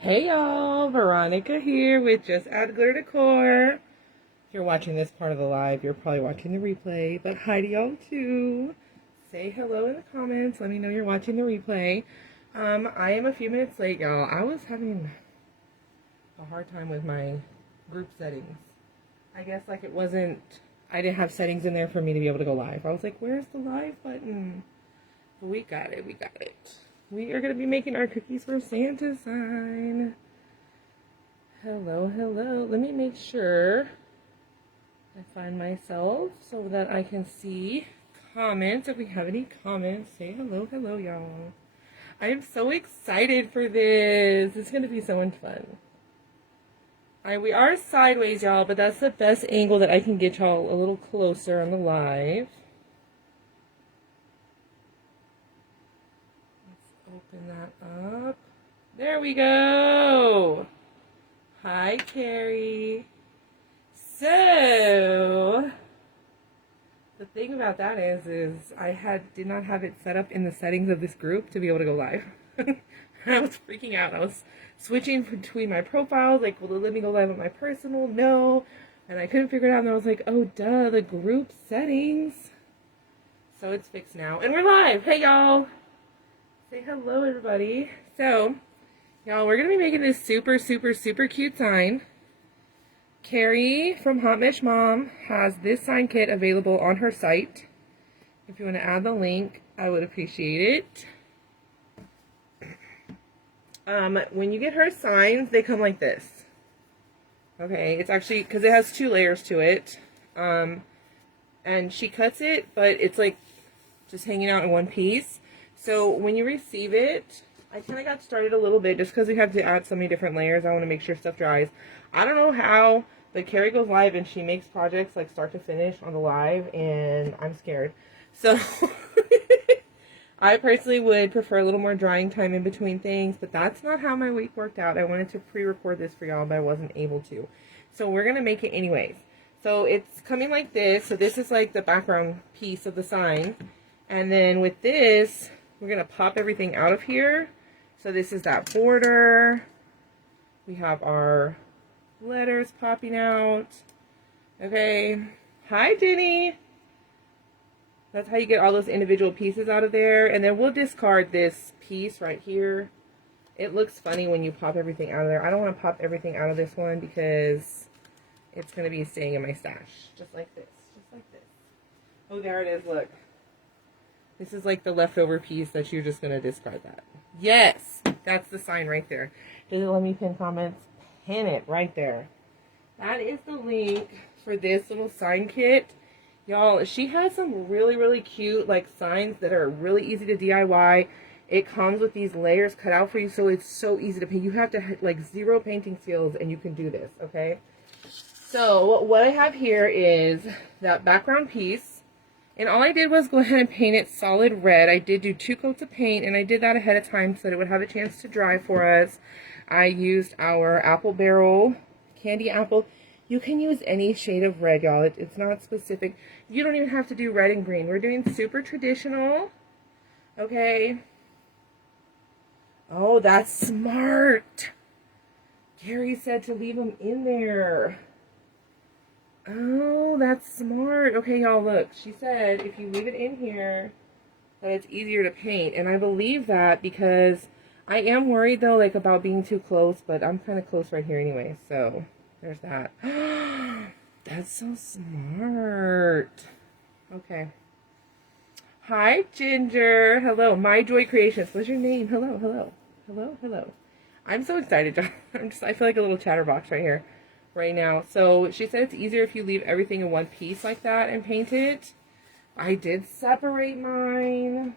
Hey y'all, Veronica here with Just Add Glitter Decor. If you're watching this part of the live, you're probably watching the replay, but hi to y'all too. Say hello in the comments, let me know you're watching the replay. I am a few minutes late, y'all. I was having a hard time with my group settings. I guess like I didn't have settings in there for me to be able to go live. I was like, where's the live button? But we got it. We are going to be making our cookies for Santa sign. Hello. Let me make sure I find myself so that I can see comments. If we have any comments, say hello, y'all. I am so excited for this. It's going to be so much fun. We are sideways, y'all, but that's the best angle that I can get y'all a little closer on the live. Open that up. There we go. Hi, Carrie. So, the thing about that is I did not have it set up in the settings of this group to be able to go live. I was freaking out. I was switching between my profiles, like, will it let me go live on my personal? No. And I couldn't figure it out, and I was like, oh, duh, the group settings. So it's fixed now, and we're live. Hey, y'all. Say hello, everybody. So, y'all, we're going to be making this super cute sign. Carrie from Hot Mesh Mom has this sign kit available on her site. If you want to add the link, I would appreciate it. When you get her signs, they come like this. Okay, it's actually, because it has 2 layers to it. And she cuts it, but it's like just hanging out in one piece. So when you receive it, I kind of got started a little bit just because we have to add so many different layers. I want to make sure stuff dries. I don't know how, but Carrie goes live and she makes projects like start to finish on the live, and I'm scared. So I personally would prefer a little more drying time in between things, but that's not how my week worked out. I wanted to pre-record this for y'all, but I wasn't able to. So we're going to make it anyways. So it's coming like this. So this is like the background piece of the sign. And then with this, we're going to pop everything out of here. So this is that border. We have our letters popping out. Okay. Hi, Jenny. That's how you get all those individual pieces out of there. And then we'll discard this piece right here. It looks funny when you pop everything out of there. I don't want to pop everything out of this one because it's going to be staying in my stash. Just like this. Just like this. Oh, there it is. Look. This is like the leftover piece that you're just going to discard that. Yes! That's the sign right there. Does it let me pin comments? Pin it right there. That is the link for this little sign kit. Y'all, she has some really cute like signs that are really easy to DIY. It comes with these layers cut out for you, so it's so easy to paint. You have to have like 0 painting skills and you can do this, okay? So what I have here is that background piece. And all I did was go ahead and paint it solid red. I did do 2 coats of paint, and I did that ahead of time so that it would have a chance to dry for us. I used our apple barrel, candy apple. You can use any shade of red, y'all. It's not specific. You don't even have to do red and green. We're doing super traditional. Okay. Oh, that's smart. Gary said to leave them in there. Oh, that's smart. Okay, y'all, look. She said if you leave it in here, that it's easier to paint. And I believe that because I am worried, though, like, about being too close. But I'm kind of close right here anyway, so there's that. That's so smart. Okay. Hi, Ginger. Hello. My Joy Creations. What's your name? Hello. I'm so excited, John. I feel like a little chatterbox right here. Right now. So she said it's easier if you leave everything in one piece like that and paint it. I did separate mine.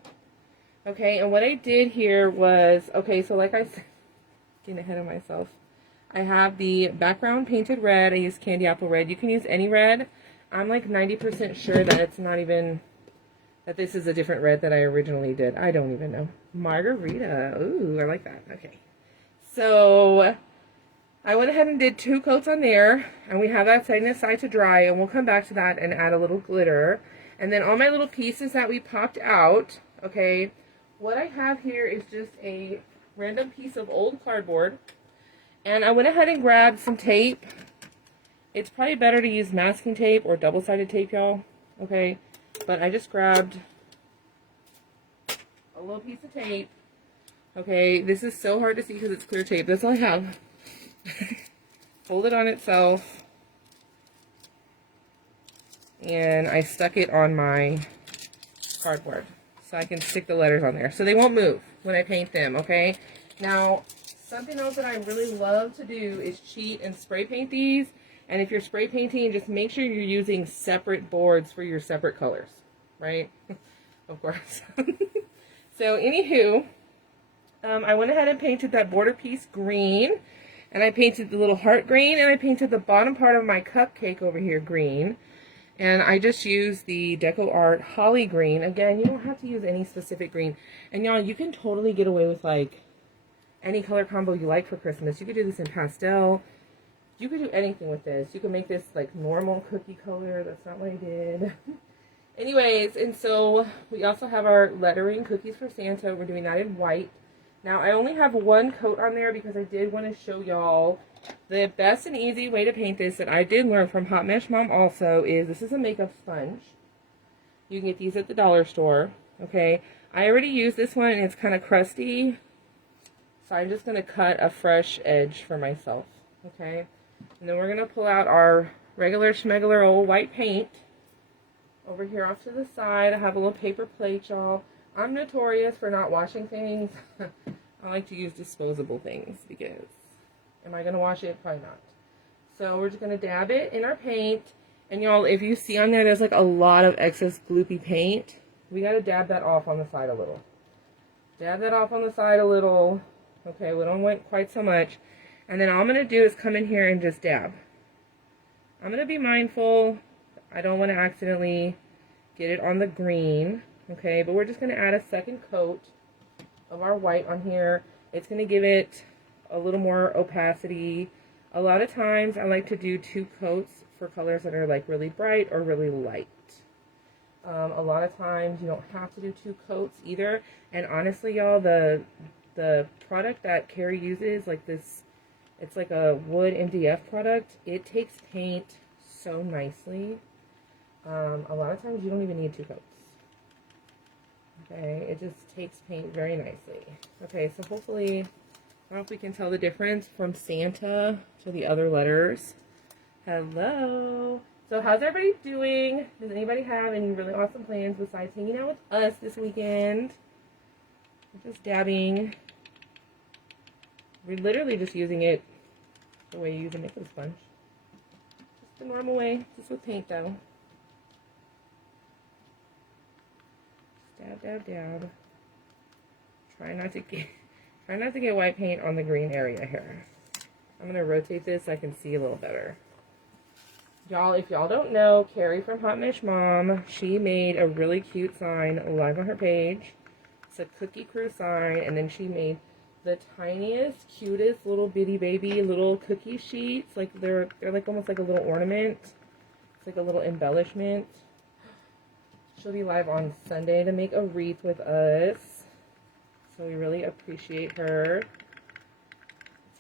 Okay, and what I did here was, okay, so like I said, getting ahead of myself. I have the background painted red. I use candy apple red. You can use any red. I'm like 90% sure that it's not even, that this is a different red that I originally did. I don't even know. Margarita. Ooh, I like that. Okay. So I went ahead and did 2 coats on there, and we have that setting aside to dry, and we'll come back to that and add a little glitter. And then all my little pieces that we popped out, okay, what I have here is just a random piece of old cardboard. And I went ahead and grabbed some tape. It's probably better to use masking tape or double-sided tape, y'all. Okay, but I just grabbed a little piece of tape. Okay, this is so hard to see because it's clear tape. That's all I have. Hold it on itself. And I stuck it on my cardboard so I can stick the letters on there so they won't move when I paint them. Okay, now something else that I really love to do is cheat and spray paint these. And if you're spray painting, just make sure you're using separate boards for your separate colors, right? Of course. So anywho, I went ahead and painted that border piece green, and I painted the little heart green, and I painted the bottom part of my cupcake over here green. And I just used the Deco Art Holly Green. Again, you don't have to use any specific green. And y'all, you can totally get away with like any color combo you like for Christmas. You could do this in pastel. You could do anything with this. You can make this like normal cookie color. That's not what I did. Anyways, and so we also have our lettering cookies for Santa. We're doing that in white. Now, I only have one coat on there because I did want to show y'all the best and easy way to paint this that I did learn from Hot Mesh Mom also is this is a makeup sponge. You can get these at the dollar store. Okay, I already used this one and it's kind of crusty. So I'm just going to cut a fresh edge for myself. Okay, and then we're going to pull out our regular schmegular old white paint. Over here off to the side, I have a little paper plate, y'all. I'm notorious for not washing things. I like to use disposable things because, am I going to wash it? Probably not. So we're just going to dab it in our paint. And y'all, if you see on there, there's like a lot of excess gloopy paint. We got to dab that off on the side a little. Dab that off on the side a little. Okay, we don't want quite so much. And then all I'm going to do is come in here and just dab. I'm going to be mindful. I don't want to accidentally get it on the green. Okay, but we're just going to add a second coat of our white on here. It's going to give it a little more opacity. A lot of times I like to do 2 coats for colors that are like really bright or really light. A lot of times you don't have to do 2 coats either. And honestly, y'all, the product that Carrie uses, like this, it's like a wood MDF product. It takes paint so nicely. A lot of times you don't even need 2 coats. Okay, it just takes paint very nicely. Okay, so hopefully, I don't know if we can tell the difference from Santa to the other letters. Hello. So how's everybody doing? Does anybody have any really awesome plans besides hanging out with us this weekend? We're just dabbing. We're literally just using it the way you use a makeup sponge. Just the normal way, just with paint though. Dab, dab, dab. Try not to get white paint on the green area here. I'm gonna rotate this so I can see a little better. Y'all, if y'all don't know, Carrie from Hot Mesh Mom, she made a really cute sign live on her page. It's a cookie crew sign, and then she made the tiniest, cutest little bitty baby little cookie sheets. Like they're like almost like a little ornament. It's like a little embellishment. She'll be live on Sunday to make a wreath with us. So we really appreciate her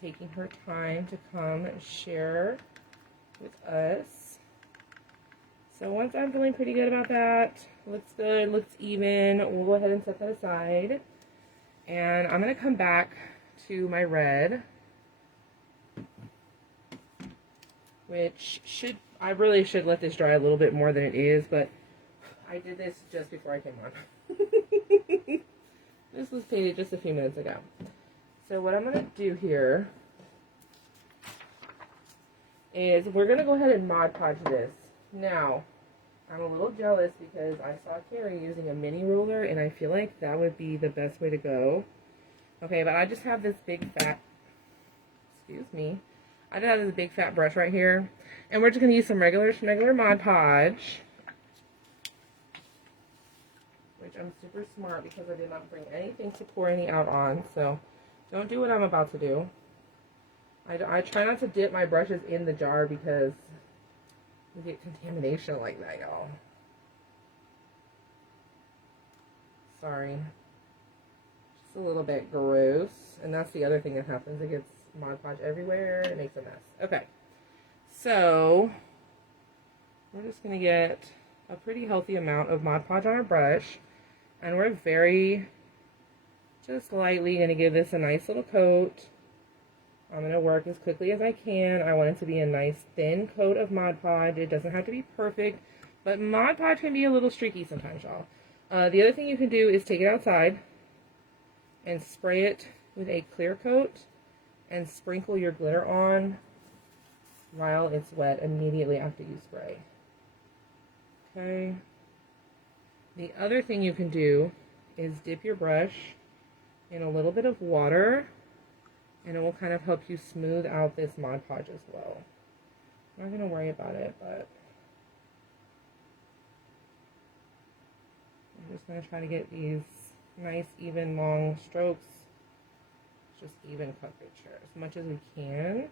taking her time to come and share with us. So once I'm feeling pretty good about that, looks good, looks even, we'll go ahead and set that aside. And I'm going to come back to my red, which I really should let this dry a little bit more than it is, but I did this just before I came on. This was painted just a few minutes ago. So what I'm going to do here is we're going to go ahead and Mod Podge this. Now, I'm a little jealous because I saw Carrie using a mini ruler, and I feel like that would be the best way to go. Okay, but I just have this big fat, excuse me, I just have this big fat brush right here, and we're just going to use some regular Mod Podge, which I'm super smart because I did not bring anything to pour any out on, so don't do what I'm about to do. I try not to dip my brushes in the jar because we get contamination like that, y'all. Sorry. Just a little bit gross. And that's the other thing that happens. It gets Mod Podge everywhere. It makes a mess. Okay. So, we're just going to get a pretty healthy amount of Mod Podge on our brush. And we're just lightly going to give this a nice little coat. I'm going to work as quickly as I can. I want it to be a nice thin coat of Mod Podge. It doesn't have to be perfect, but Mod Podge can be a little streaky sometimes, y'all. The other thing you can do is take it outside and spray it with a clear coat and sprinkle your glitter on while it's wet immediately after you spray. Okay. The other thing you can do is dip your brush in a little bit of water, and it will kind of help you smooth out this Mod Podge as well. I'm not going to worry about it, but I'm just going to try to get these nice, even, long strokes, just even coverage as much as we can.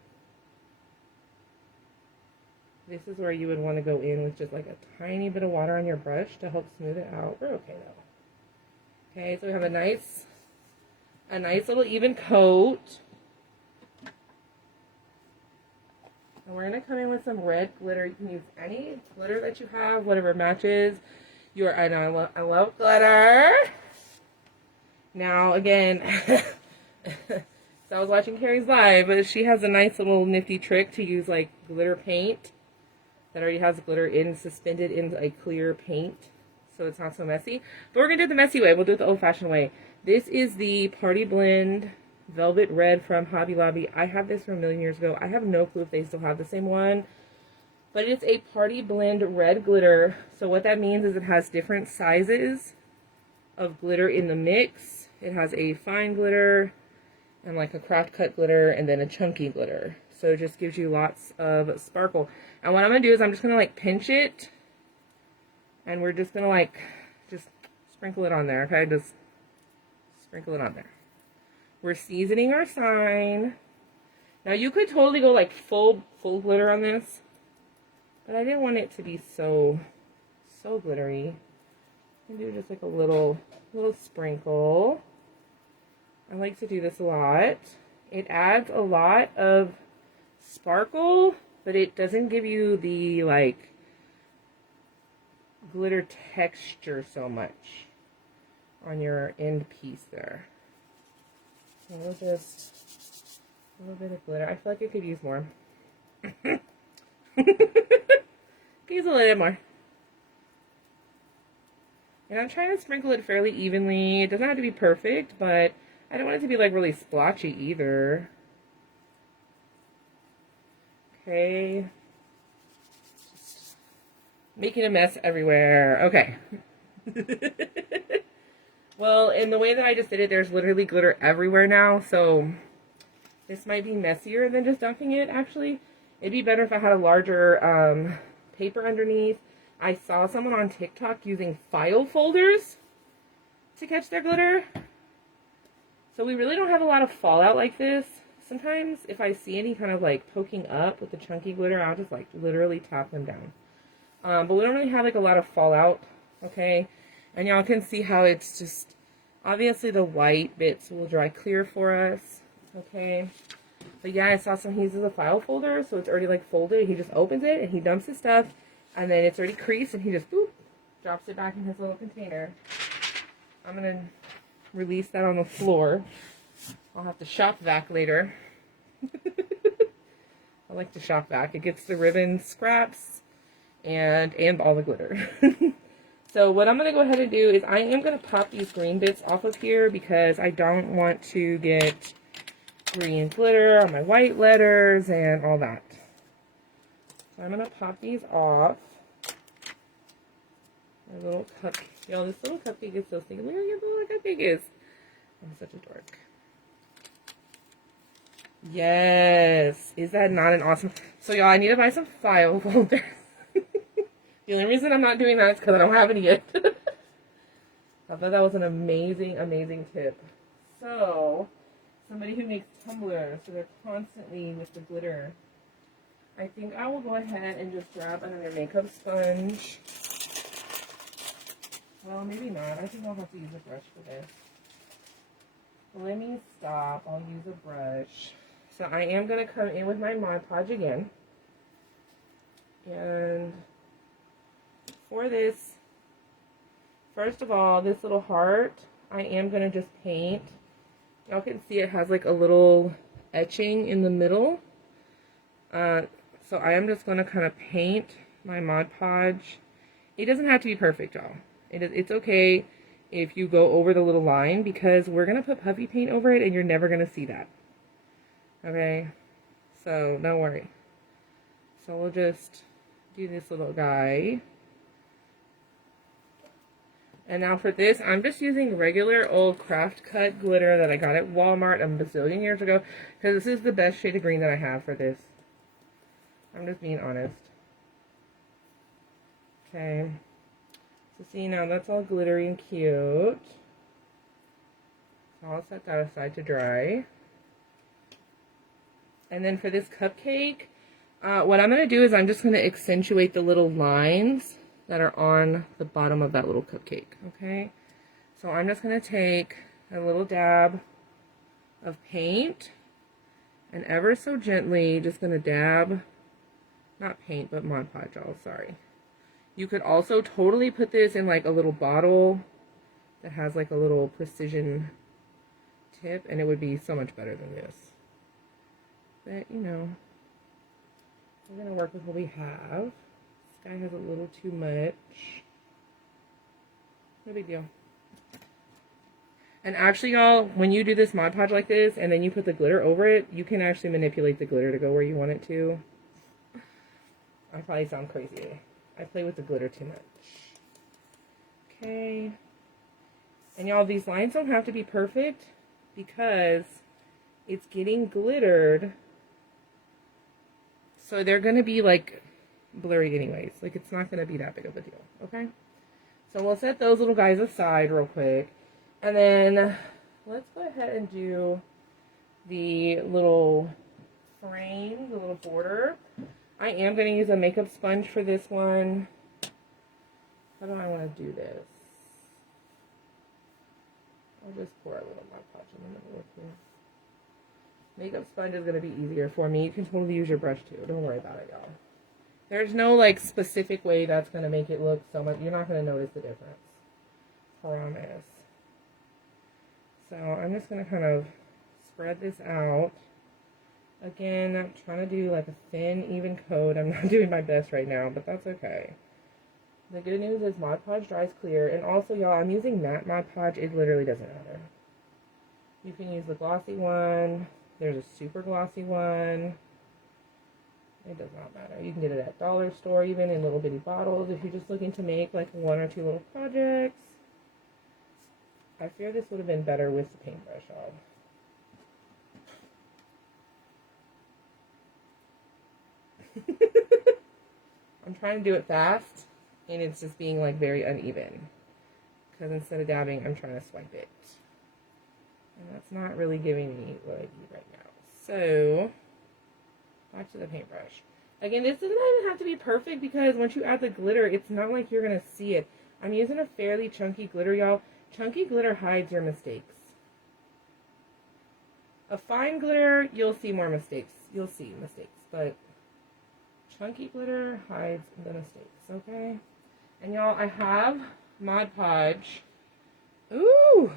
This is where you would want to go in with just like a tiny bit of water on your brush to help smooth it out. We're okay though. Okay, so we have a nice little even coat. And we're going to come in with some red glitter. You can use any glitter that you have, whatever matches your, I know I love glitter. Now, again, so I was watching Carrie's live, but she has a nice little nifty trick to use like glitter paint that already has glitter suspended in a clear paint, so it's not so messy. But we're going to do it the messy way. We'll do it the old-fashioned way. This is the Party Blend Velvet Red from Hobby Lobby. I have this from a million years ago. I have no clue if they still have the same one. But it's a Party Blend red glitter. So what that means is it has different sizes of glitter in the mix. It has a fine glitter and like a craft cut glitter and then a chunky glitter. So it just gives you lots of sparkle. And what I'm going to do is I'm just going to like pinch it. And we're just going to like just sprinkle it on there. Okay, just sprinkle it on there. We're seasoning our sign. Now you could totally go like full glitter on this, but I didn't want it to be so glittery. You can do just like a little sprinkle. I like to do this a lot. It adds a lot of sparkle, but it doesn't give you the like glitter texture so much on your end piece there. So we'll just a little bit of glitter. I feel like I could use more. Could use a little bit more. And I'm trying to sprinkle it fairly evenly. It doesn't have to be perfect, but I don't want it to be like really splotchy either. Okay. Just making a mess everywhere. Okay. Well, in the way that I just did it, there's literally glitter everywhere now, so this might be messier than just dunking it, actually. It'd be better if I had a larger paper underneath. I saw someone on TikTok using file folders to catch their glitter. So we really don't have a lot of fallout like this. Sometimes if I see any kind of like poking up with the chunky glitter, I'll just like literally tap them down. But we don't really have like a lot of fallout, okay? And y'all can see how it's just, obviously the white bits will dry clear for us, okay? But yeah, I saw he uses a file folder, so it's already like folded. He just opens it and he dumps his stuff, and then it's already creased, and he just, boop, drops it back in his little container. I'm going to release that on the floor. I'll have to shop vac later. I like to shop vac. It gets the ribbon scraps and all the glitter. So what I'm going to go ahead and do is I am going to pop these green bits off of here because I don't want to get green glitter on my white letters and all that. So I'm going to pop these off. My little cupcake. Y'all, this little cupcake is so stinky. Look how cute the little cupcake is. I'm such a dork. Yes. Is that not an awesome... So y'all, I need to buy some file folders. The only reason I'm not doing that is because I don't have any yet. I thought that was an amazing, amazing tip. So, somebody who makes tumblers, so they're constantly with the glitter. I think I will go ahead and just grab another makeup sponge. Well, maybe not. I think I'll have to use a brush for this. Let me stop. I'll use a brush. So I am going to come in with my Mod Podge again. And for this, first of all, this little heart, I am going to just paint. Y'all can see it has like a little etching in the middle. So I am just going to kind of paint my Mod Podge. It doesn't have to be perfect, y'all. It's okay if you go over the little line, because we're going to put puffy paint over it and you're never going to see that. Okay? So don't worry. So we'll just do this little guy. And now for this, I'm just using regular old craft cut glitter that I got at Walmart a bazillion years ago, because this is the best shade of green that I have for this. I'm just being honest. Okay. So see, now that's all glittery and cute. So I'll set that aside to dry. And then for this cupcake, what I'm going to do is I'm just going to accentuate the little lines that are on the bottom of that little cupcake, okay? So I'm just going to take a little dab of paint and ever so gently just going to dab, not paint, but Mod Podge, y'all, sorry. You could also totally put this in like a little bottle that has like a little precision tip, and it would be so much better than this. But, you know, we're going to work with what we have. This guy has a little too much. No big deal. And actually, y'all, when you do this Mod Podge like this, and then you put the glitter over it, you can actually manipulate the glitter to go where you want it to. I probably sound crazy. I play with the glitter too much. Okay. And y'all, these lines don't have to be perfect because it's getting glittered. So they're going to be like blurry anyways. Like, it's not going to be that big of a deal. Okay. So we'll set those little guys aside real quick. And then let's go ahead and do the little frame, the little border. I am going to use a makeup sponge for this one. How do I want to do this? I'll just pour a little Mod Podge in the middle of here. Makeup sponge is going to be easier for me. You can totally use your brush too. Don't worry about it, y'all. There's no like specific way that's going to make it look so much. You're not going to notice the difference. Promise. So I'm just going to kind of spread this out. Again, I'm trying to do like a thin, even coat. I'm not doing my best right now, but that's okay. The good news is Mod Podge dries clear. And also, y'all, I'm using matte Mod Podge. It literally doesn't matter. You can use the glossy one. There's a super glossy one. It does not matter. You can get it at dollar store, even in little bitty bottles, if you're just looking to make like one or two little projects. I fear this would have been better with the paintbrush on. I'm trying to do it fast, and it's just being like very uneven. Because instead of dabbing, I'm trying to swipe it. And that's not really giving me what I need right now. So, back to the paintbrush. Again, this doesn't even have to be perfect, because once you add the glitter, it's not like you're going to see it. I'm using a fairly chunky glitter, y'all. Chunky glitter hides your mistakes. A fine glitter, you'll see more mistakes. You'll see mistakes, but chunky glitter hides the mistakes, okay? And y'all, I have Mod Podge. Ooh!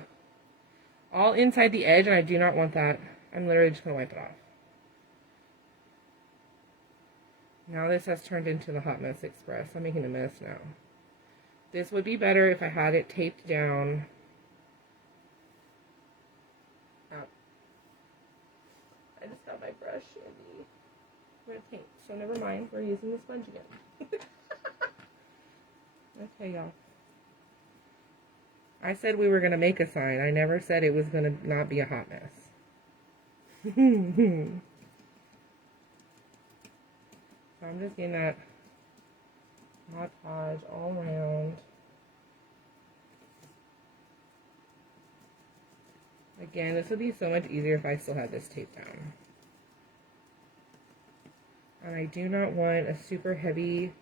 All inside the edge, and I do not want that. I'm literally just going to wipe it off. Now this has turned into the Hot Mess Express. I'm making a mess now. This would be better if I had it taped down. Oh. I just got my brush and the red paint. So never mind. We're using the sponge again. Okay, y'all. I said we were going to make a sign. I never said it was going to not be a hot mess. So I'm just getting that Mod Podge all around. Again, this would be so much easier if I still had this taped down. And I do not want a super heavy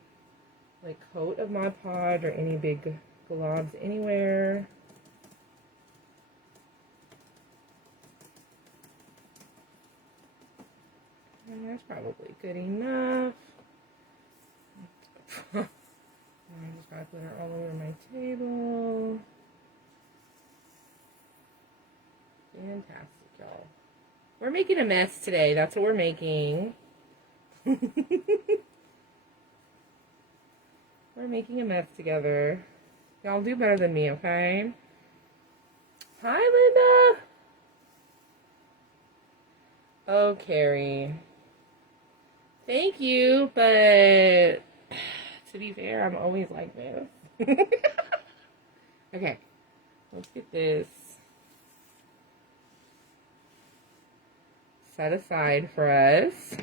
like coat of Mod Podge or any big globs anywhere. And that's probably good enough. I just got glitter all over my table. Fantastic, y'all. We're making a mess today. That's what we're making. We're making a mess together. Y'all do better than me, okay? Hi, Linda. Oh, Carrie. Thank you, but to be fair, I'm always like this. Okay, let's get this set aside for us.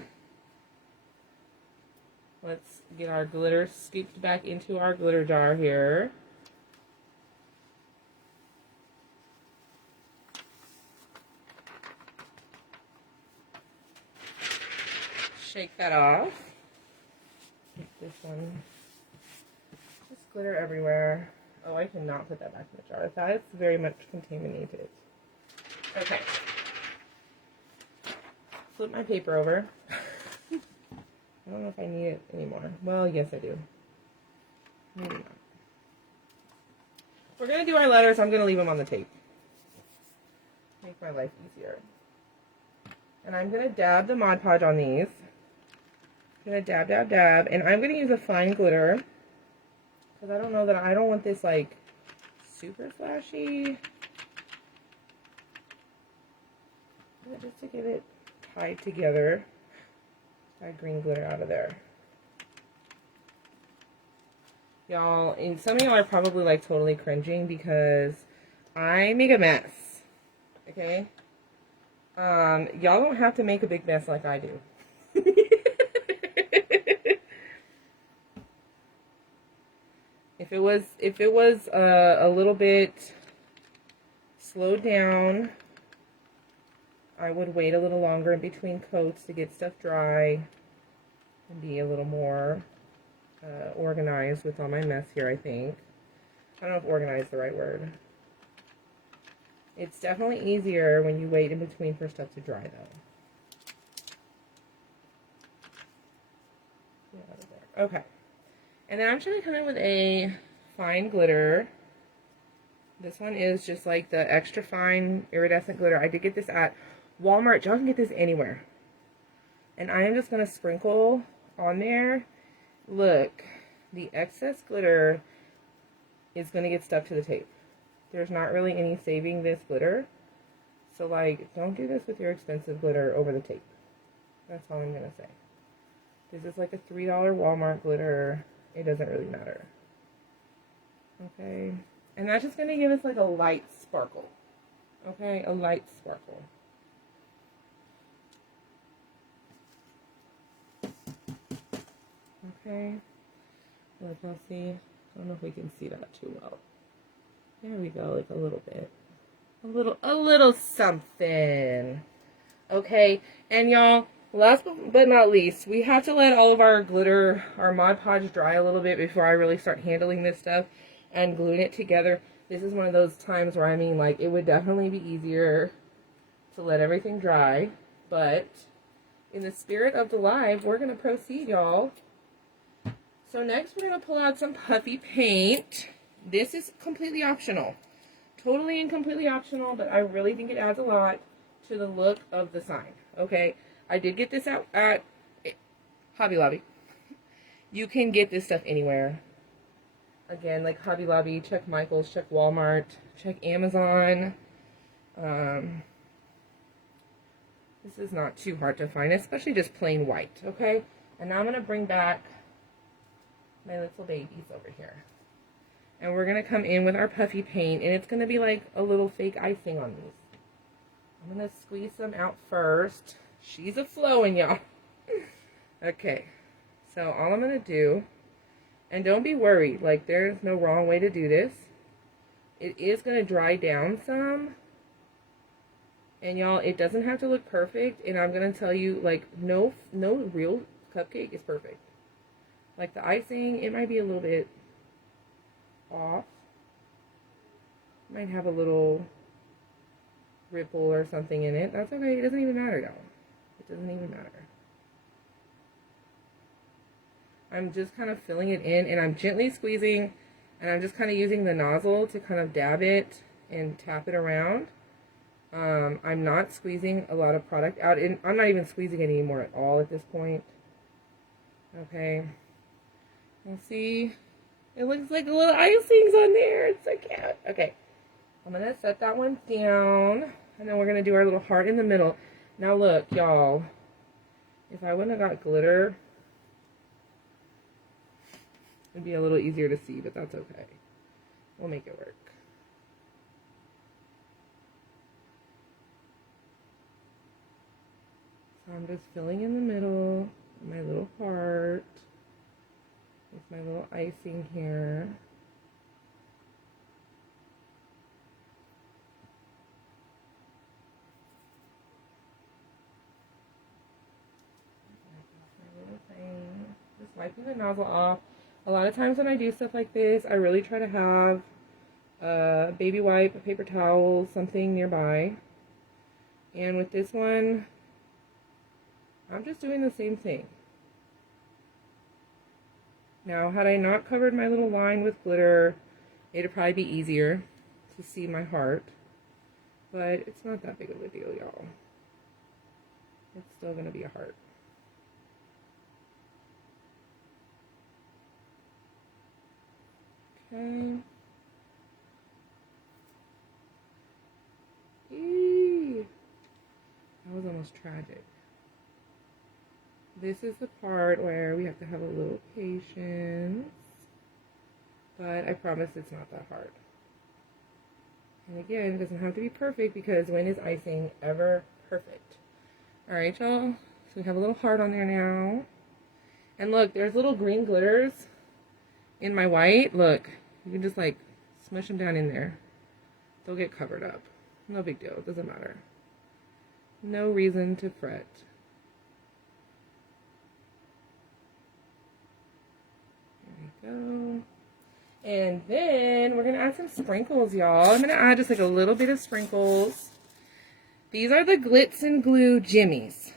Let's get our glitter scooped back into our glitter jar here. Shake that off. Get this one. Just glitter everywhere. Oh, I cannot put that back in the jar. That is very much contaminated. Okay. Flip my paper over. I don't know if I need it anymore. Well, yes I do. Maybe not. We're going to do our letters. I'm going to leave them on the tape. Make my life easier. And I'm going to dab the Mod Podge on these. I'm going to dab, dab, dab. And I'm going to use a fine glitter. Because I don't know that I don't want this like super flashy. Just to get it tied together. That green glitter out of there. Y'all, and some of y'all are probably like totally cringing because I make a mess. Okay? Y'all don't have to make a big mess like I do. If it was a little bit slowed down, I would wait a little longer in between coats to get stuff dry and be a little more organized with all my mess here, I think. I don't know if organized is the right word. It's definitely easier when you wait in between for stuff to dry, though. Get out of there. Okay. And then I'm trying to come in with a fine glitter. This one is just like the extra fine iridescent glitter. I did get this at Walmart. Y'all can get this anywhere. And I am just going to sprinkle on there. Look, the excess glitter is going to get stuck to the tape. There's not really any saving this glitter. So, like, don't do this with your expensive glitter over the tape. That's all I'm going to say. This is like a $3 Walmart glitter. It doesn't really matter. Okay. And that's just going to give us like a light sparkle. Okay, a light sparkle. Okay. Let's see. I don't know if we can see that too well. There we go, like a little bit. A little something. Okay, and y'all, last but not least, we have to let all of our glitter, our Mod Podge dry a little bit before I really start handling this stuff and gluing it together. This is one of those times where, I mean, like, it would definitely be easier to let everything dry, but in the spirit of the live, we're going to proceed, y'all. So next, we're going to pull out some Puffy paint. This is completely optional. Totally and completely optional, but I really think it adds a lot to the look of the sign. Okay, I did get this out at Hobby Lobby. You can get this stuff anywhere. Again, like Hobby Lobby, check Michael's, check Walmart, check Amazon. This is not too hard to find, especially just plain white, okay? And now I'm going to bring back my little babies over here. And we're going to come in with our Puffy paint, and it's going to be like a little fake icing on these. I'm going to squeeze some out first. She's a-flowing, y'all. Okay, so all I'm going to do, and don't be worried, like there's no wrong way to do this. It is going to dry down some. And y'all, it doesn't have to look perfect, and I'm going to tell you, like, no real cupcake is perfect. Like the icing, it might be a little bit off. Might have a little ripple or something in it. That's okay. It doesn't even matter, y'all. It doesn't even matter. I'm just kind of filling it in, and I'm gently squeezing, and I'm just kind of using the nozzle to kind of dab it and tap it around. I'm not squeezing a lot of product out, and I'm not even squeezing it anymore at all at this point. Okay, you'll see, it looks like a little icings on there. It's so cute. Okay, I'm gonna set that one down, and then we're gonna do our little heart in the middle. Now look, y'all, if I wouldn't have got glitter, it'd be a little easier to see, but that's okay. We'll make it work. So I'm just filling in the middle, my little heart, with my little icing here. Just wiping the nozzle off. A lot of times when I do stuff like this, I really try to have a baby wipe, a paper towel, something nearby. And with this one, I'm just doing the same thing. Now, had I not covered my little line with glitter, it'd probably be easier to see my heart. But it's not that big of a deal, y'all. It's still going to be a heart. Okay. Eee. That was almost tragic. This is the part where we have to have a little patience, but I promise it's not that hard. And again, it doesn't have to be perfect, because when is icing ever perfect? Alright, y'all, so we have a little heart on there now. And look, there's little green glitters in my white. Look, you can just like smush them down in there. They'll get covered up. No big deal, it doesn't matter. No reason to fret. Go. And then we're gonna add some sprinkles, y'all. I'm gonna add just like a little bit of sprinkles. These are the Glitz and Glue Jimmies.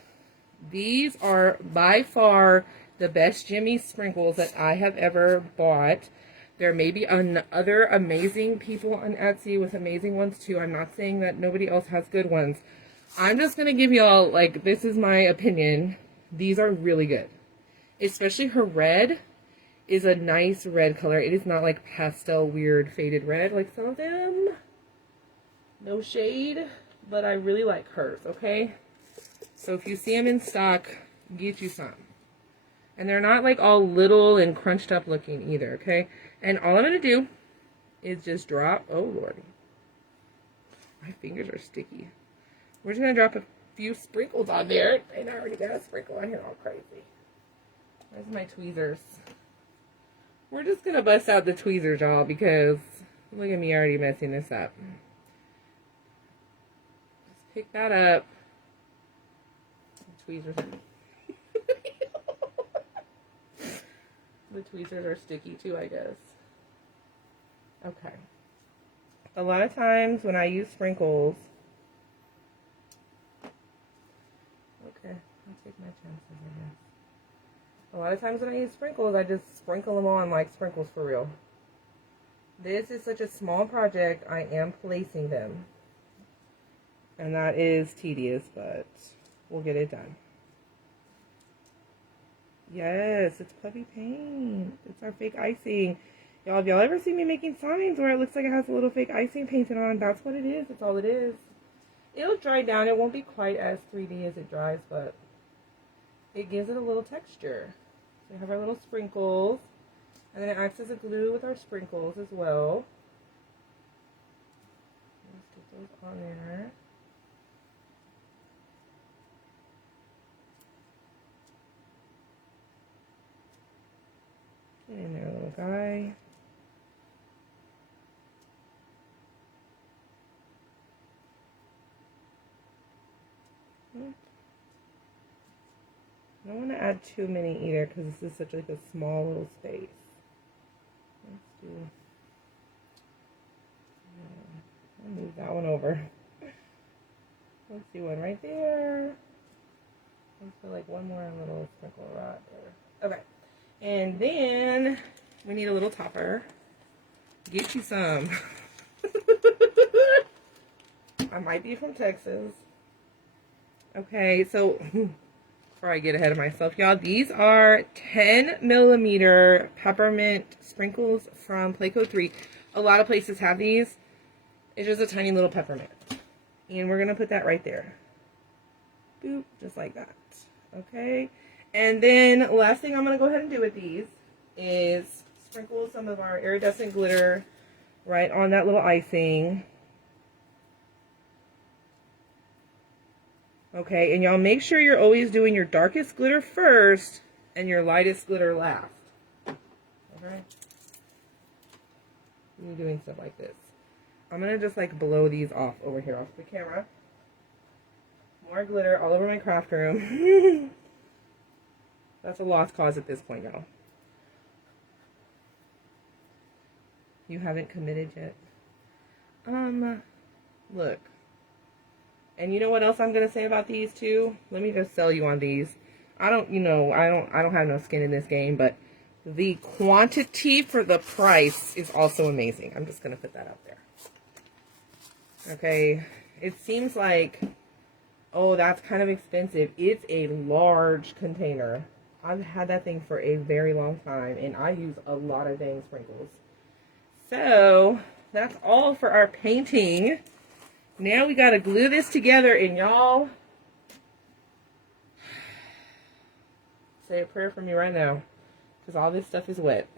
These are by far the best Jimmy sprinkles that I have ever bought. There may be other amazing people on Etsy with amazing ones too. I'm not saying that nobody else has good ones. I'm just gonna give y'all, like, this is my opinion. These are really good. Especially her red is a nice red color. It is not like pastel weird faded red like some of them. No shade, but I really like hers, okay? So if you see them in stock, get you some. And they're not like all little and crunched up looking either, okay? And all I'm gonna do is just drop, oh lordy, my fingers are sticky. We're just gonna drop a few sprinkles on there. And I already got a sprinkle on here all crazy. Where's my tweezers? We're just gonna bust out the tweezers, y'all, because look at me already messing this up. Just pick that up. The tweezers the tweezers are sticky too, I guess. Okay. A lot of times when I use sprinkles, okay, I'll take my chances, I guess. A lot of times when I use sprinkles, I just sprinkle them on like sprinkles for real. This is such a small project, I am placing them. And that is tedious, but we'll get it done. Yes, it's Puffy paint. It's our fake icing. Y'all, if y'all ever see me making signs where it looks like it has a little fake icing painted on, that's what it is. That's all it is. It'll dry down. It won't be quite as 3D as it dries, but it gives it a little texture. So we have our little sprinkles, and then it acts as a glue with our sprinkles as well. Let's get those on there. Get in there, little guy. I don't want to add too many either, because this is such like a small little space. Let's do. I'll move that one over. Let's do one right there. Let's put like one more little sprinkle right there. Okay. And then we need a little topper. Get you some. I might be from Texas. Okay, so before I get ahead of myself, y'all, these are 10mm peppermint sprinkles from Playco 3. A lot of places have these. It's just a tiny little peppermint. And we're going to put that right there. Boop, just like that. Okay. And then last thing I'm going to go ahead and do with these is sprinkle some of our iridescent glitter right on that little icing. Okay, and y'all make sure you're always doing your darkest glitter first and your lightest glitter last. Okay? I'm doing stuff like this. I'm going to just like blow these off over here off the camera. More glitter all over my craft room. That's a lost cause at this point, y'all. You haven't committed yet. Look. And you know what else I'm gonna say about these too? Let me just sell you on these. I don't have no skin in this game, but the quantity for the price is also amazing. I'm just gonna put that out there. Okay, it seems like, oh, that's kind of expensive. It's a large container. I've had that thing for a very long time, and I use a lot of dang sprinkles. So that's all for our painting. Now we gotta glue this together, and y'all, say a prayer for me right now, because all this stuff is wet.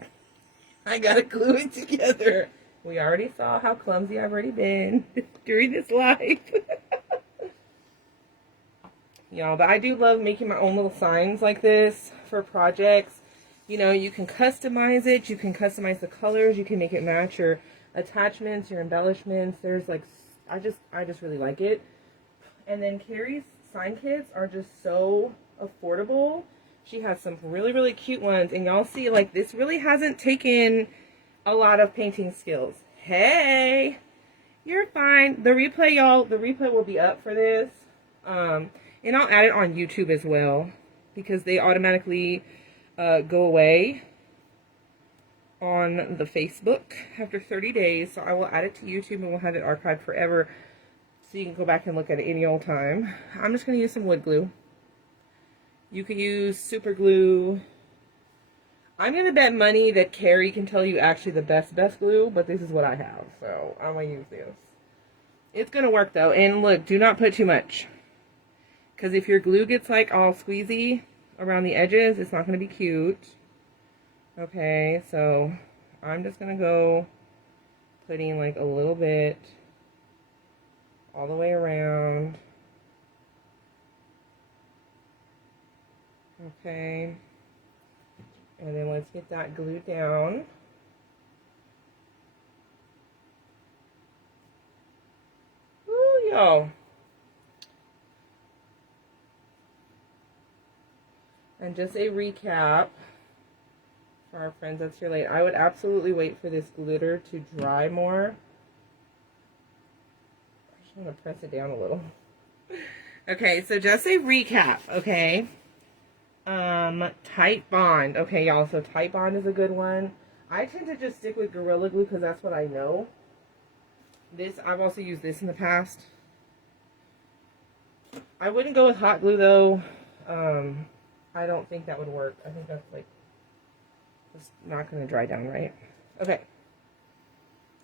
I gotta glue it together. We already saw how clumsy I've already been during this live. Y'all, but I do love making my own little signs like this for projects. You know, you can customize it. You can customize the colors. You can make it match your attachments, your embellishments. There's like, I just really like it. And then Carrie's sign kits are just so affordable. She has some really, really cute ones. And y'all see, like, this really hasn't taken a lot of painting skills. Hey, you're fine. The replay, y'all, the replay will be up for this. And I'll add it on YouTube as well, because they automatically go away on the Facebook after 30 days. So I will add it to YouTube and we'll have it archived forever, so you can go back and look at it any old time. I'm just going to use some wood glue. You could use super glue. I'm going to bet money that Carrie can tell you actually the best glue, but this is what I have, so I'm going to use this. It's going to work though. And look, do not put too much, because if your glue gets like all squeezy around the edges, it's not going to be cute. Okay, so I'm just going to go putting like a little bit all the way around. Okay. And then let's get that glued down. Ooh, y'all. And just a recap for our friends that's here late. I would absolutely wait for this glitter to dry more. I just want to press it down a little. Okay, so just a recap, okay? Tight Bond. Okay, y'all, so Tight Bond is a good one. I tend to just stick with Gorilla Glue because that's what I know. This, I've also used this in the past. I wouldn't go with hot glue though. I don't think that would work. I think that's like just not going to dry down right. Okay.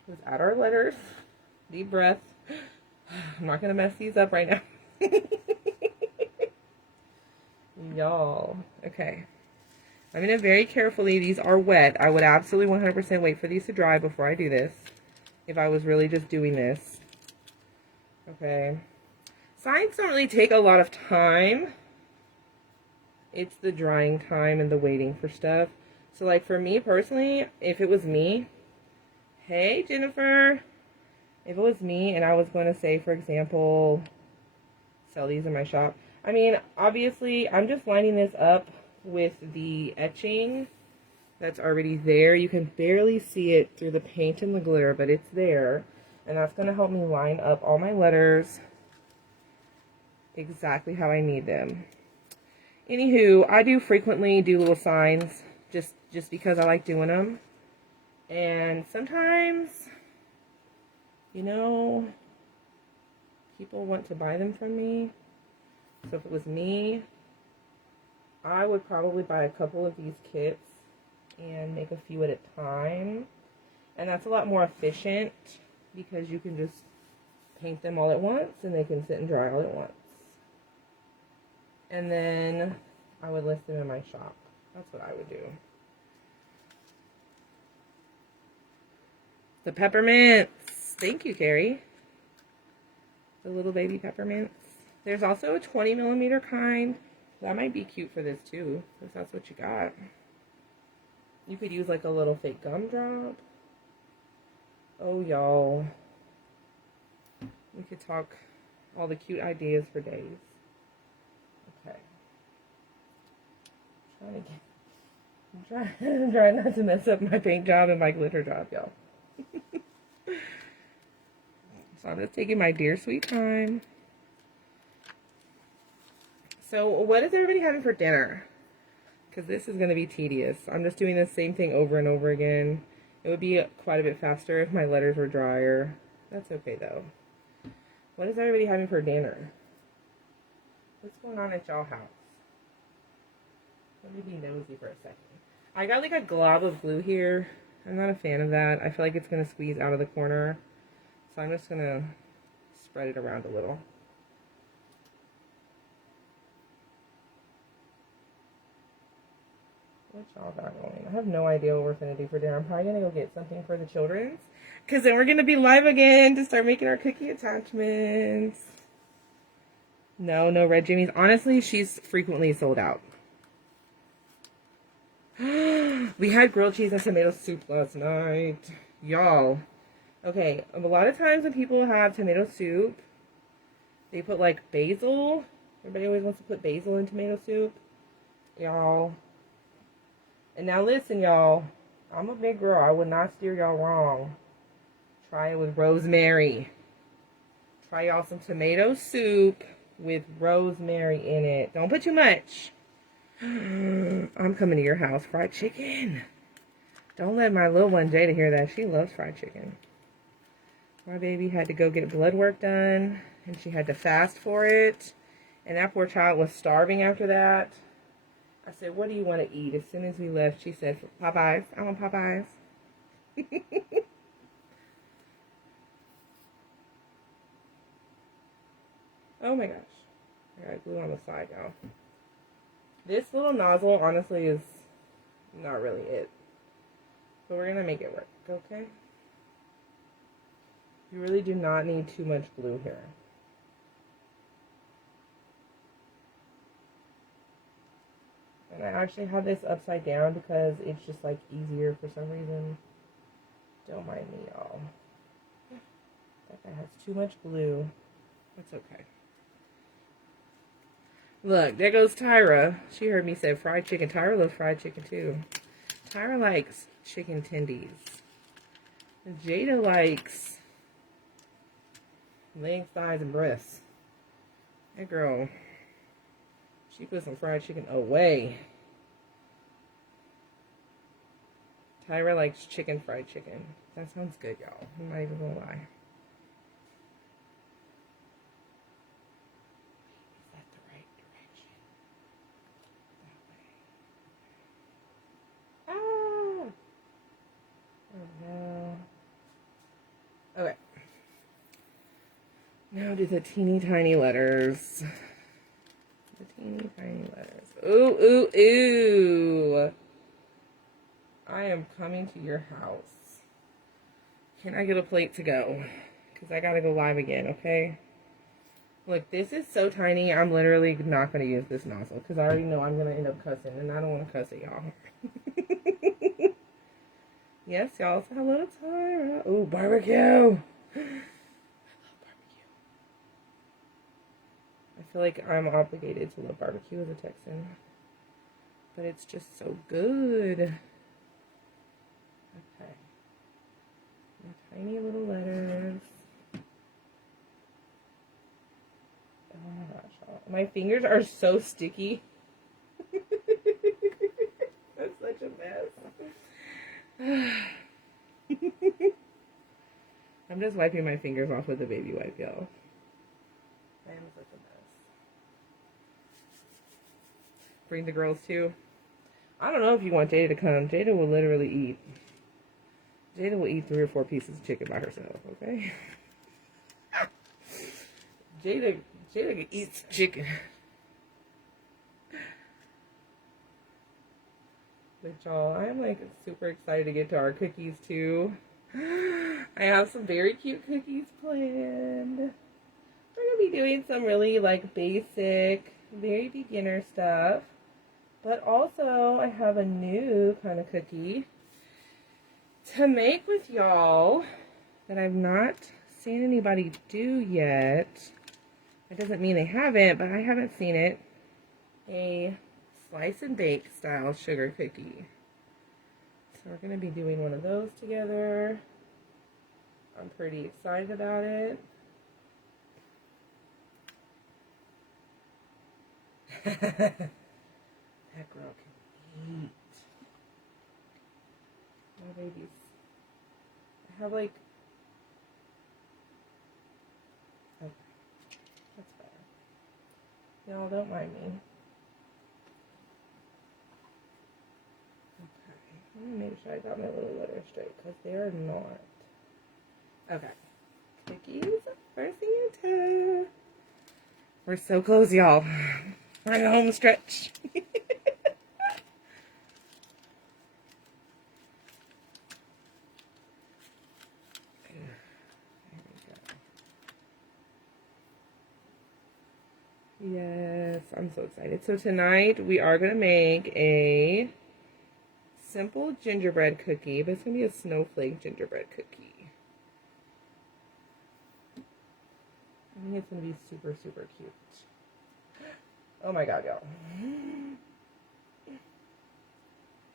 Let's add our letters. Deep breath. I'm not going to mess these up right now. Y'all. Okay. I'm going to very carefully, these are wet. I would absolutely 100% wait for these to dry before I do this, if I was really just doing this. Okay. Signs don't really take a lot of time. It's the drying time and the waiting for stuff. So like for me personally, if it was me, hey Jennifer, if it was me and I was going to say, for example, sell these in my shop, I mean, obviously I'm just lining this up with the etching that's already there. You can barely see it through the paint and the glitter, but it's there. And that's going to help me line up all my letters exactly how I need them. Anywho, I do frequently do little signs, just just because I like doing them. And sometimes, you know, people want to buy them from me. So if it was me, I would probably buy a couple of these kits and make a few at a time. And that's a lot more efficient because you can just paint them all at once and they can sit and dry all at once. And then I would list them in my shop. That's what I would do. The peppermints. Thank you, Carrie. The little baby peppermints. There's also a 20mm kind. That might be cute for this too, if that's what you got. You could use like a little fake gumdrop. Oh, y'all. We could talk all the cute ideas for days. Okay. I'm trying not to mess up my paint job and my glitter job, y'all. So I'm just taking my dear sweet time. So what is everybody having for dinner? Because this is going to be tedious. I'm just doing the same thing over and over again. It would be quite a bit faster if my letters were drier. That's okay though. What is everybody having for dinner? What's going on at y'all house? Let me be nosy for a second. I got like a glob of glue here. I'm not a fan of that. I feel like it's going to squeeze out of the corner. So I'm just going to spread it around a little. What y'all got going? I have no idea what we're going to do for dinner. I'm probably going to go get something for the children's. Because then we're going to be live again to start making our cookie attachments. No red jimmies. Honestly, she's frequently sold out. We had grilled cheese and tomato soup last night. Y'all. Okay, a lot of times when people have tomato soup, they put like basil. Everybody always wants to put basil in tomato soup. Y'all. And now listen, y'all. I'm a big girl. I would not steer y'all wrong. Try it with rosemary. Try y'all some tomato soup with rosemary in it. Don't put too much. I'm coming to your house. Fried chicken. Don't let my little one Jada hear that. She loves fried chicken. My baby had to go get blood work done, and she had to fast for it. And that poor child was starving after that. I said, what do you want to eat? As soon as we left, she said, Popeyes. I want Popeyes. Oh my gosh. I got glue on the side now. This little nozzle, honestly, is not really it. But we're going to make it work, okay? You really do not need too much glue here. And I actually have this upside down because it's just like easier for some reason. Don't mind me, y'all. That guy has too much glue. That's okay. Look, there goes Tyra. She heard me say fried chicken. Tyra loves fried chicken too. Tyra likes chicken tendies. Jada likes legs, thighs, and breasts. That girl, she put some fried chicken away. Tyra likes fried chicken. That sounds good, y'all. I'm not even gonna lie. Is that the right direction? That way. Ah! Oh no. Okay. Now do the teeny tiny letters. The teeny tiny letters. Ooh, ooh, ooh. I am coming to your house. Can I get a plate to go? Because I gotta go live again, okay? Look, this is so tiny, I'm literally not gonna use this nozzle. Because I already know I'm gonna end up cussing, and I don't want to cuss at y'all. Yes, y'all. Say hello to Tyra. Ooh, barbecue. I feel like I'm obligated to love barbecue as a Texan. But it's just so good. Okay. My tiny little letters. Oh my gosh. My fingers are so sticky. That's such a mess. I'm just wiping my fingers off with a baby wipe, y'all. I am such a mess. Bring the girls too. I don't know if you want Jada to come. Jada will literally eat. Jada will eat 3 or 4 pieces of chicken by herself, okay? Jada eats chicken. But y'all, I'm like super excited to get to our cookies too. I have some very cute cookies planned. We're gonna be doing some really like basic, very beginner stuff. But also, I have a new kind of cookie to make with y'all that I've not seen anybody do yet. It doesn't mean they haven't, but I haven't seen it. A slice and bake style sugar cookie. So we're going to be doing one of those together. I'm pretty excited about it. That girl can eat. My babies. I have like... Okay. That's better. Y'all don't mind me. Okay. Let me make sure I got my little letters straight because they are not. Okay. Cookies for Santa. We're so close, y'all. We're in the home stretch. Yes, I'm so excited. So tonight we are going to make a simple gingerbread cookie, but it's going to be a snowflake gingerbread cookie. I think it's going to be super, super cute. Oh my god, y'all.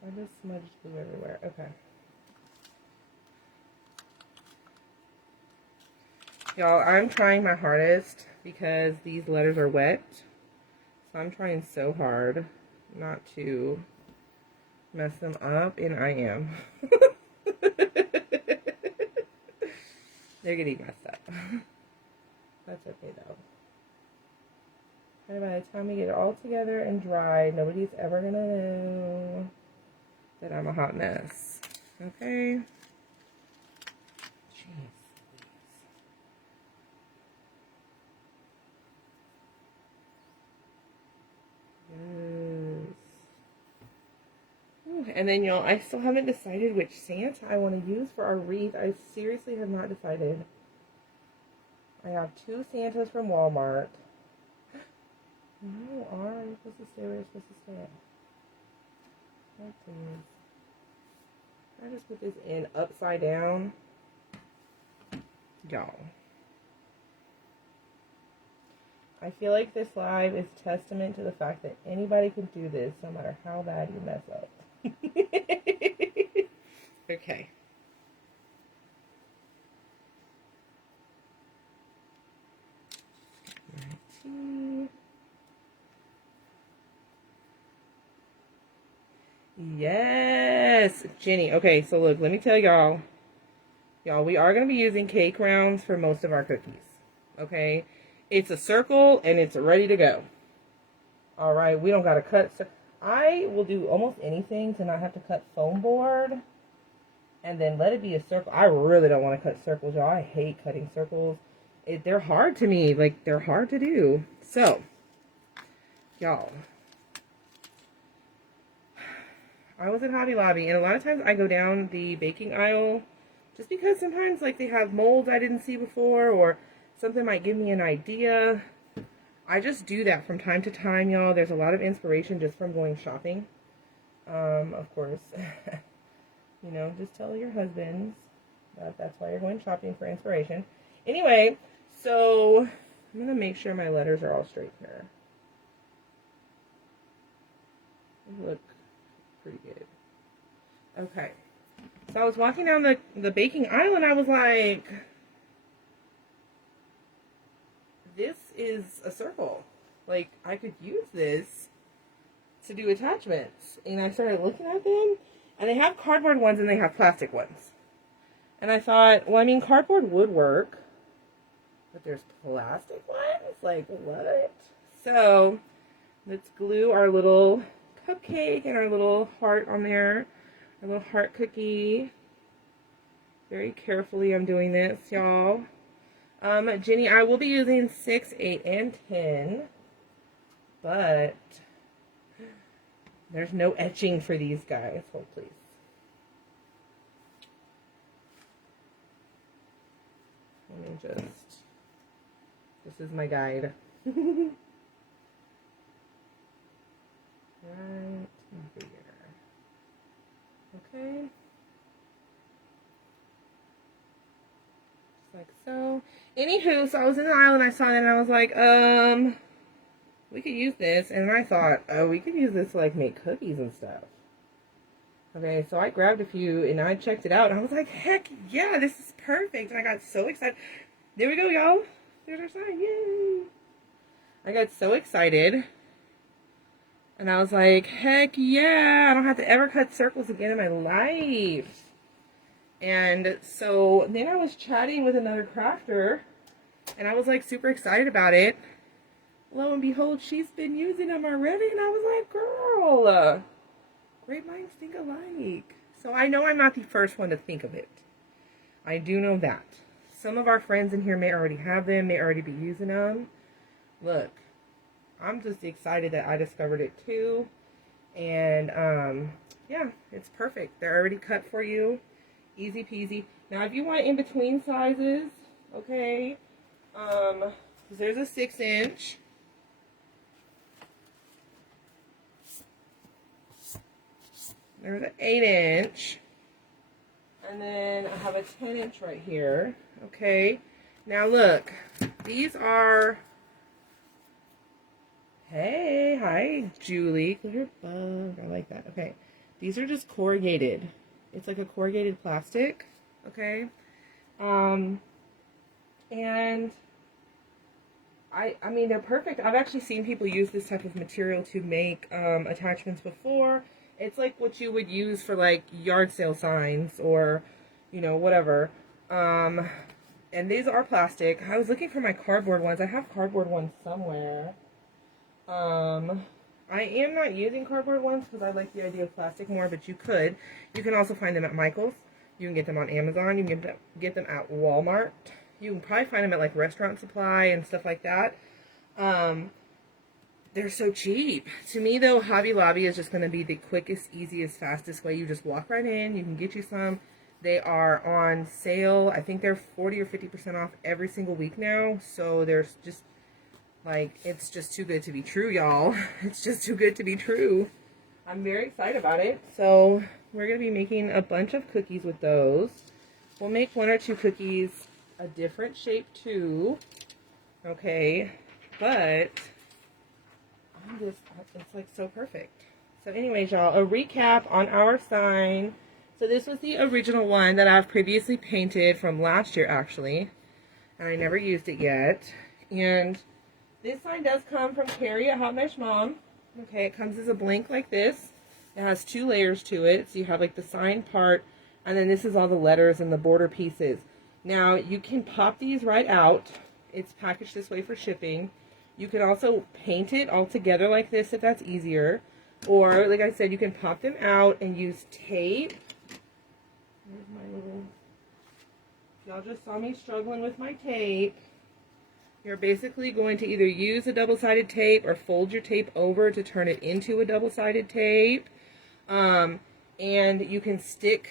I just smudged glue everywhere. Okay. Y'all, I'm trying my hardest because these letters are wet. So I'm trying so hard not to mess them up, and I am. They're getting messed up. That's okay though. And by the time we get it all together and dry, nobody's ever gonna know that I'm a hot mess. Okay? Jeez. Yes. Ooh, and then y'all, I still haven't decided which Santa I want to use for our wreath. I seriously have not decided. I have 2 Santas from Walmart. No, are you supposed to stay where you're supposed to stay? Oh, please. I just put this in upside down. Y'all. I feel like this live is testament to the fact that anybody can do this, no matter how bad you mess up. Okay. Yes, Jenny. Okay, so look, let me tell y'all. Y'all, we are going to be using cake rounds for most of our cookies. Okay? It's a circle and it's ready to go. Alright, we don't got to cut. I will do almost anything to not have to cut foam board. And then let it be a circle. I really don't want to cut circles, y'all. I hate cutting circles. They're hard to me. Like, they're hard to do. So, y'all. I was at Hobby Lobby, and a lot of times I go down the baking aisle just because sometimes, like, they have molds I didn't see before, or something might give me an idea. I just do that from time to time, y'all. There's a lot of inspiration just from going shopping. Of course, you know, just tell your husbands that that's why you're going shopping, for inspiration. Anyway, so I'm going to make sure my letters are all straight here. They look pretty good. Okay. So I was walking down the baking aisle and I was like, this is a circle. Like, I could use this to do attachments. And I started looking at them And they have cardboard ones and they have plastic ones. And I thought, well, I mean, cardboard would work, but there's plastic ones? Like, what? So, let's glue our little cupcake and our little heart on there. Our little heart cookie. Very carefully I'm doing this, y'all. Jenny, I will be using 6, 8, and 10. But there's no etching for these guys. Hold, please. Let me just... This is my guide. Right here. Okay. Just like so. Anywho, so I was in the aisle and I saw that and I was like, we could use this. And I thought, oh, we could use this to like make cookies and stuff. Okay, so I grabbed a few and I checked it out and I was like, heck yeah, this is perfect. And I got so excited. There we go, y'all. There's our sign. Yay! I got so excited. And I was like, heck yeah, I don't have to ever cut circles again in my life. And so then I was chatting with another crafter and I was like super excited about it. Lo and behold, she's been using them already. And I was like, girl, great minds think alike. So I know I'm not the first one to think of it. I do know that. Some of our friends in here may already have them, may already be using them. Look, I'm just excited that I discovered it too. And yeah, it's perfect. They're already cut for you. Easy peasy. Now if you want in between sizes, okay, there's a 6-inch. There's an 8-inch. And then I have a 10-inch right here. Okay. Now look, these are... Hey, hi, Julie. Glitter bug. I like that. Okay. These are just corrugated. It's like a corrugated plastic. Okay. And I mean, they're perfect. I've actually seen people use this type of material to make attachments before. It's like what you would use for like yard sale signs or, you know, whatever. And these are plastic. I was looking for my cardboard ones. I have cardboard ones somewhere. I am not using cardboard ones because I like the idea of plastic more, but you could. You can also find them at Michael's. You can get them on Amazon. You can get them at Walmart. You can probably find them at like Restaurant Supply and stuff like that. They're so cheap. To me though, Hobby Lobby is just going to be the quickest, easiest, fastest way. You just walk right in. You can get you some. They are on sale. I think they're 40 or 50% off every single week now. So there's just like, it's just too good to be true, y'all. It's just too good to be true. I'm very excited about it. So we're going to be making a bunch of cookies with those. We'll make 1 or 2 cookies a different shape too. Okay. But it's like so perfect. So anyways, y'all, a recap on our sign. So this was the original one that I've previously painted from last year actually. And I never used it yet. And this sign does come from Carrie at Hot Mesh Mom. Okay, it comes as a blank like this. It has 2 layers to it. So you have like the sign part, and then this is all the letters and the border pieces. Now you can pop these right out. It's packaged this way for shipping. You can also paint it all together like this if that's easier. Or, like I said, you can pop them out and use tape. Here's my little... Y'all just saw me struggling with my tape. You're basically going to either use a double-sided tape or fold your tape over to turn it into a double-sided tape. And you can stick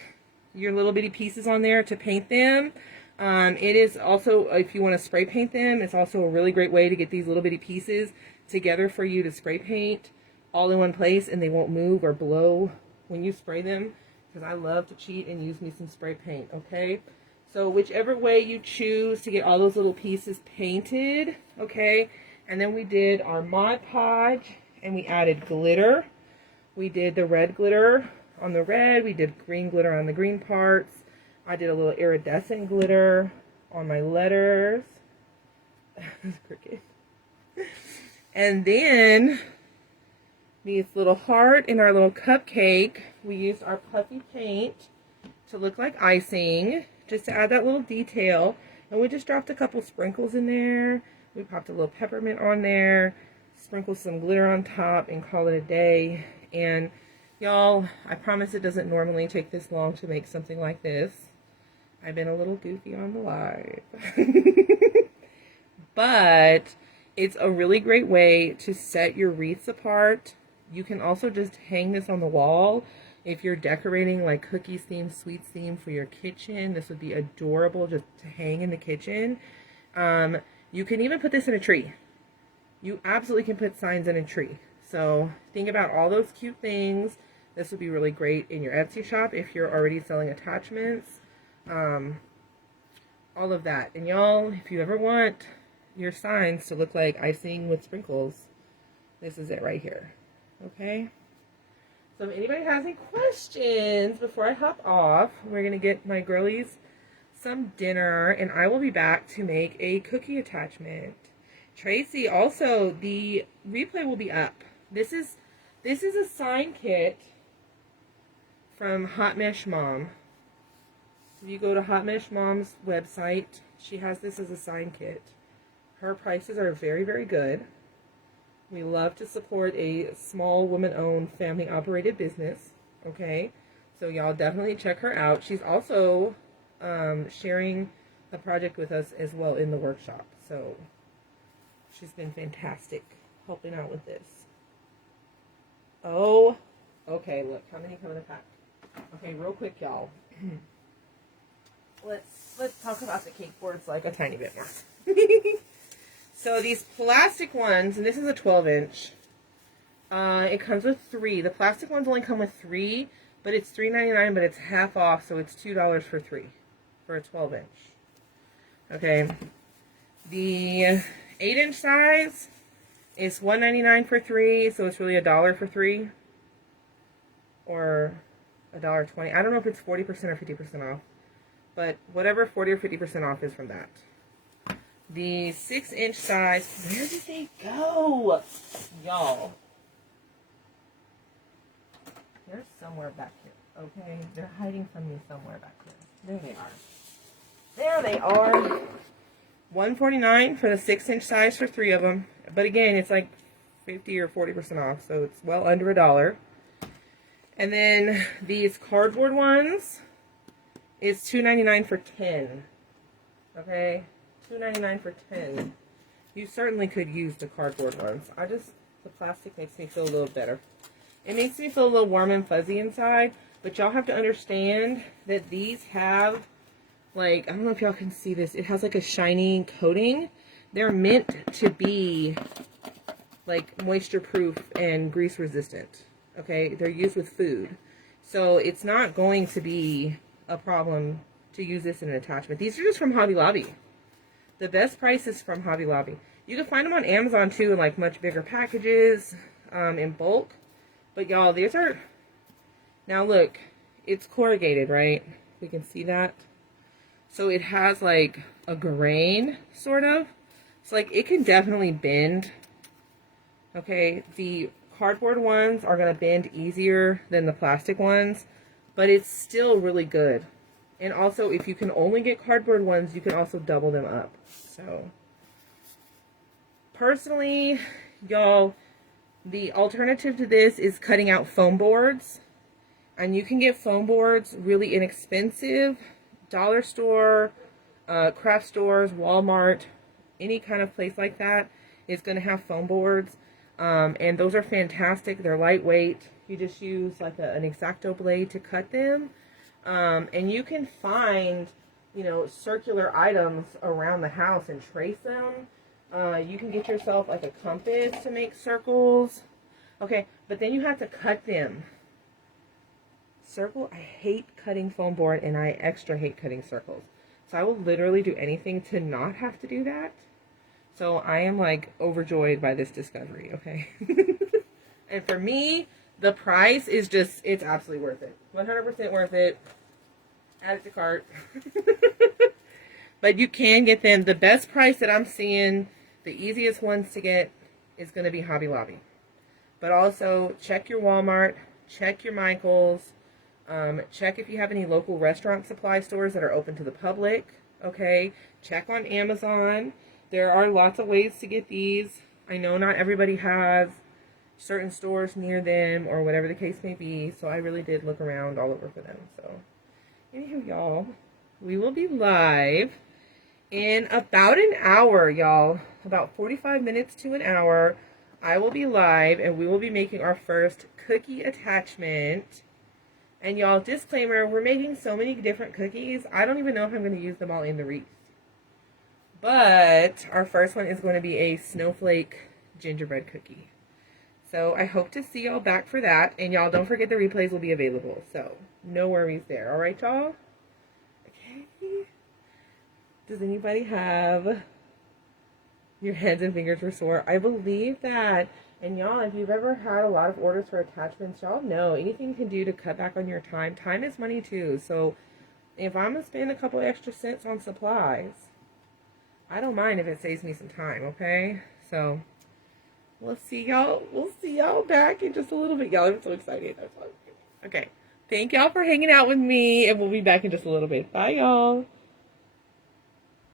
your little bitty pieces on there to paint them. It is also, if you want to spray paint them, it's also a really great way to get these little bitty pieces together for you to spray paint all in one place, and they won't move or blow when you spray them, because I love to cheat and use me some spray paint, okay? So whichever way you choose to get all those little pieces painted, okay? And then we did our Mod Podge, and we added glitter. We did the red glitter on the red. We did green glitter on the green parts. I did a little iridescent glitter on my letters. It's crooked. And then this little heart in our little cupcake. We used our Puffy paint to look like icing, just to add that little detail. And we just dropped a couple sprinkles in there. We popped a little peppermint on there, sprinkled some glitter on top, and call it a day. And y'all, I promise it doesn't normally take this long to make something like this. I've been a little goofy on the live. But it's a really great way to set your wreaths apart. You can also just hang this on the wall. If you're decorating like cookies theme, sweets theme for your kitchen, this would be adorable just to hang in the kitchen. You can even put this in a tree. You absolutely can put signs in a tree. So think about all those cute things. This would be really great in your Etsy shop if you're already selling attachments. All of that. And y'all, if you ever want your signs to look like icing with sprinkles, this is it right here. Okay? So if anybody has any questions before I hop off, we're going to get my girlies some dinner, and I will be back to make a cookie attachment. Tracy, also, the replay will be up. This is a sign kit from Hot Mesh Mom. If you go to Hot Mesh Mom's website, she has this as a sign kit. Her prices are very, very good. We love to support a small woman-owned, family-operated business. Okay, so y'all definitely check her out. She's also sharing the project with us as well in the workshop. So she's been fantastic helping out with this. Oh, okay, look, how many come in a pack? Okay, real quick, y'all. Let's talk about the cake boards like a tiny bit more. So these plastic ones, and this is a 12-inch. It comes with 3. The plastic ones only come with 3, but it's $3.99, but it's half off, so it's $2 for 3 for a 12-inch. Okay. The 8-inch size is $1.99 for 3, so it's really $1 for 3, or $1.20. I don't know if it's 40% or 50% off, but whatever 40 or 50% off is from that. The 6-inch size, where did they go? Y'all. They're somewhere back here, okay? They're hiding from me somewhere back here. There they are. There they are. $1.49 for the 6-inch size for 3 of them. But again, it's like 50 or 40% off, so it's well under $1. And then these cardboard ones is $2.99 for 10. Okay? $2.99 for 10. You certainly could use the cardboard ones. The plastic makes me feel a little better. It makes me feel a little warm and fuzzy inside, but y'all have to understand that these have, like, I don't know if y'all can see this, it has like a shiny coating. They're meant to be like moisture proof and grease resistant. Okay, they're used with food. So it's not going to be a problem to use this in an attachment. These are just from Hobby Lobby. The best price is from Hobby Lobby. You can find them on Amazon too in like much bigger packages, in bulk. But y'all, these are, now look, it's corrugated, right? We can see that. So it has like a grain, sort of. So like it can definitely bend. Okay, the cardboard ones are going to bend easier than the plastic ones, but it's still really good. And also, if you can only get cardboard ones, you can also double them up. So, personally, y'all, the alternative to this is cutting out foam boards. And you can get foam boards really inexpensive. Dollar store, craft stores, Walmart, any kind of place like that is going to have foam boards. And those are fantastic. They're lightweight. You just use like an X-Acto blade to cut them. And you can find, you know, circular items around the house and trace them. You can get yourself like a compass to make circles. Okay, but then you have to cut them. Circle, I hate cutting foam board, and I extra hate cutting circles. So I will literally do anything to not have to do that. So I am like overjoyed by this discovery, okay? And for me, the price is just, it's absolutely worth it. 100% worth it. Add it to cart. But you can get them. The best price that I'm seeing, the easiest ones to get is going to be Hobby Lobby. But also check your Walmart, check your Michaels, check if you have any local restaurant supply stores that are open to the public. Okay, check on Amazon. There are lots of ways to get these. I know not everybody has certain stores near them or whatever the case may be, so I really did look around all over for them. So anywho, y'all, we will be live in about an hour, y'all. About 45 minutes to an hour. I will be live and we will be making our first cookie attachment. And y'all, disclaimer, we're making so many different cookies, I don't even know if I'm going to use them all in the wreath. But our first one is going to be a snowflake gingerbread cookie. So I hope to see y'all back for that. And y'all, don't forget the replays will be available. So no worries there. All right, y'all? Okay. Does anybody have your hands and fingers were sore? I believe that. And y'all, if you've ever had a lot of orders for attachments, y'all know anything you can do to cut back on your time. Time is money too. So if I'm going to spend a couple extra cents on supplies, I don't mind if it saves me some time, okay? So we'll see y'all. We'll see y'all back in just a little bit. Y'all, I'm so excited. Okay. Thank y'all for hanging out with me, and we'll be back in just a little bit. Bye, y'all.